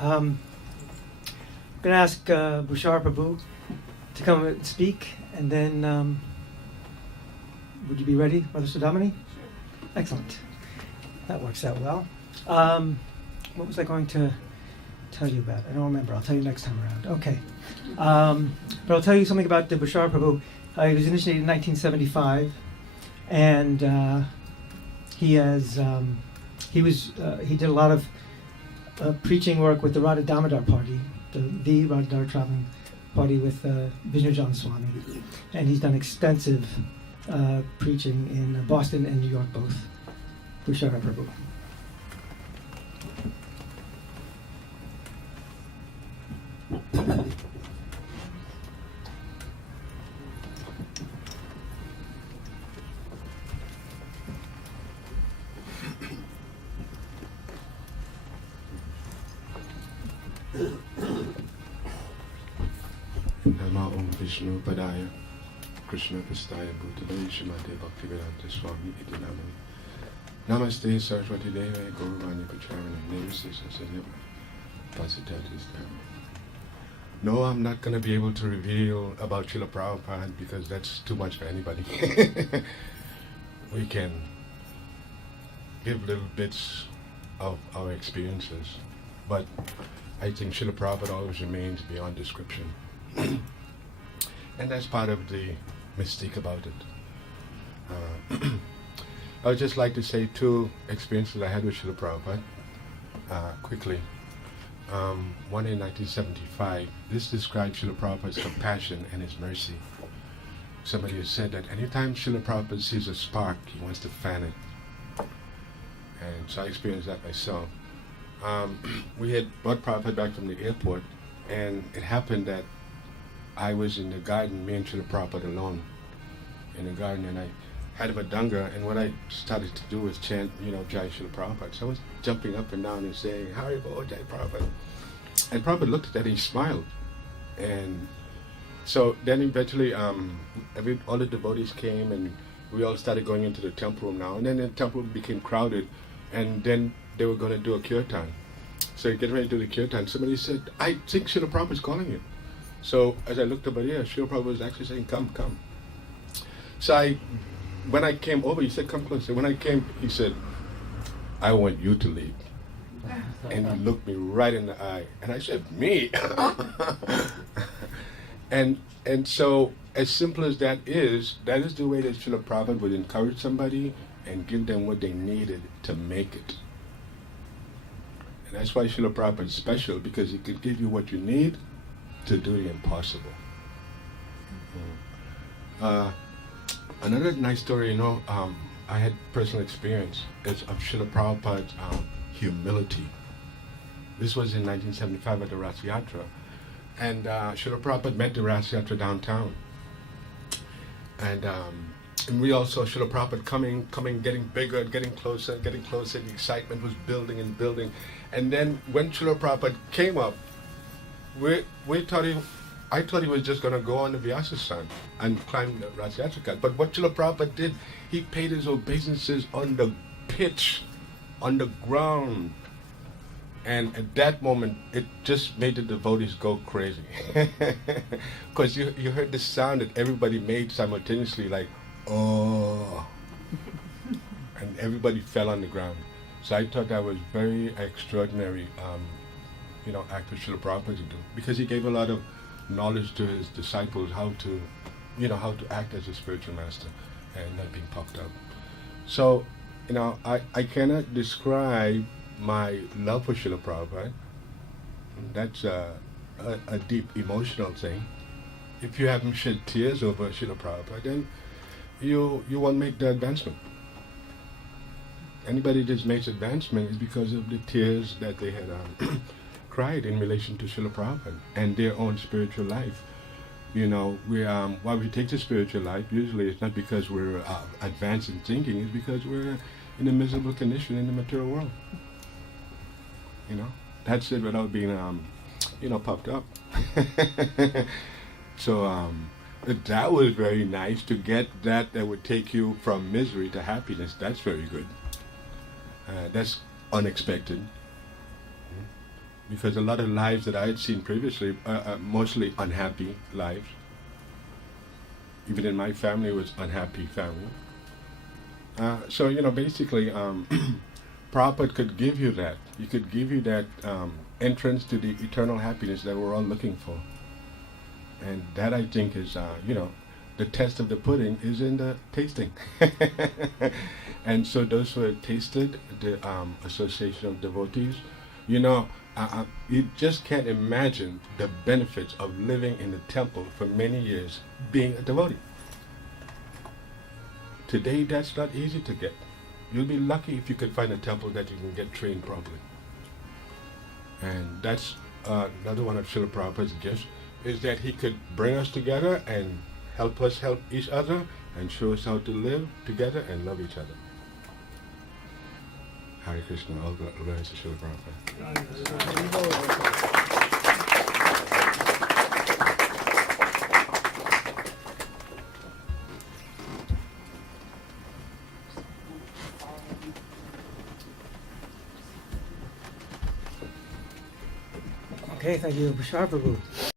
I'm going to ask Bhusara Prabhu to come and speak, and then would you be ready, Brother Sudamani? Excellent. That works out well. What was I going to tell you about? I don't remember. I'll tell you next time around. Okay. But I'll tell you something about the Bhusara Prabhu. He was initiated in 1975, and he did a lot of preaching work with the Radha Damodar party, the Radha Damodar traveling party with Vishnu Swami, and he's done extensive preaching in Boston and New York both. Bhusara Prabhu. Nama Om Vishnu Padaya Krishna Pastaya Bhutale Shrimate Bhaktivedanta Swami Iti Namani Namaste Saraswati Deve Gaurvani Pacharani Namaste Sasanya Pasitatis Dhamma. No, I'm not going to be able to reveal about Srila Prabhupada because that's too much for anybody. We can give little bits of our experiences, but I think Srila Prabhupada always remains beyond description. And that's part of the mystique about it. I would just like to say two experiences I had with Srila Prabhupada quickly. One in 1975. This describes Srila Prabhupada's compassion and his mercy. Somebody has said that anytime Srila Prabhupada sees a spark, he wants to fan it. And so I experienced that myself. We had brought Prabhupada back from the airport, and it happened that I was in the garden, me and Srila Prabhupada alone in the garden, and I had a madanga, and what I started to do was chant, Jai Srila Prabhupada. So I was jumping up and down and saying, Haribo, Jai Prabhupada. And Prabhupada looked at that and he smiled. And so then eventually all the devotees came, and we all started going into the temple room now. And then the temple became crowded, and then they were going to do a kirtan. So getting ready to do the kirtan, somebody said, I think Srila Prabhupada is calling you. So as I looked over here, Srila Prabhupada was actually saying, come, come. So when I came over, he said, come closer. When I came, he said, I want you to lead. And he looked me right in the eye. And I said, me? And so, as simple as that is the way that Srila Prabhupada would encourage somebody and give them what they needed to make it. And that's why Srila Prabhupada is special, because he could give you what you need to do the impossible. Another nice story, I had personal experience is of Srila Prabhupada's humility. This was in 1975 at the Ras Yatra. And Srila Prabhupada met the Ras Yatra downtown. And we all saw Srila Prabhupada coming, getting bigger, getting closer. The excitement was building and building. And then when Srila Prabhupada came up, I thought he was just going to go on the Vyasa Sun and climb the Ras Yatra. But what Srila Prabhupada did, he paid his obeisances on the pitch, on the ground. And at that moment, it just made the devotees go crazy. Because you heard the sound that everybody made simultaneously, like, oh. And everybody fell on the ground. So I thought that was very extraordinary, act of Srila Prabhupada to do. Because he gave a lot of knowledge to his disciples how to act as a spiritual master and not being puffed up. So, I cannot describe my love for Srila Prabhupada. That's a deep emotional thing. If you haven't shed tears over Srila Prabhupada, then you won't make the advancement. Anybody that makes advancement is because of the tears that they had cried in relation to Srila Prabhupada and their own spiritual life. Why we take the spiritual life, usually it's not because we're advanced in thinking, it's because we're in a miserable condition in the material world. That's it without being, puffed up. So that was very nice to get that would take you from misery to happiness. That's very good. That's unexpected. because a lot of lives that I had seen previously are mostly unhappy lives. Even in my family, it was unhappy family. So, basically, Prabhupada could give you that. He could give you that entrance to the eternal happiness that we're all looking for. And that, I think, is, the test of the pudding is in the tasting. And so those who have tasted the Association of Devotees, you just can't imagine the benefits of living in the temple for many years being a devotee. Today, that's not easy to get. You'll be lucky if you could find a temple that you can get trained properly. And that's another one of Srila Prabhupada's gifts, is that he could bring us together and help us help each other and show us how to live together and love each other. Hare Krishna, all glories to Srila Prabhupada. Okay, thank you, Bhusara Prabhu.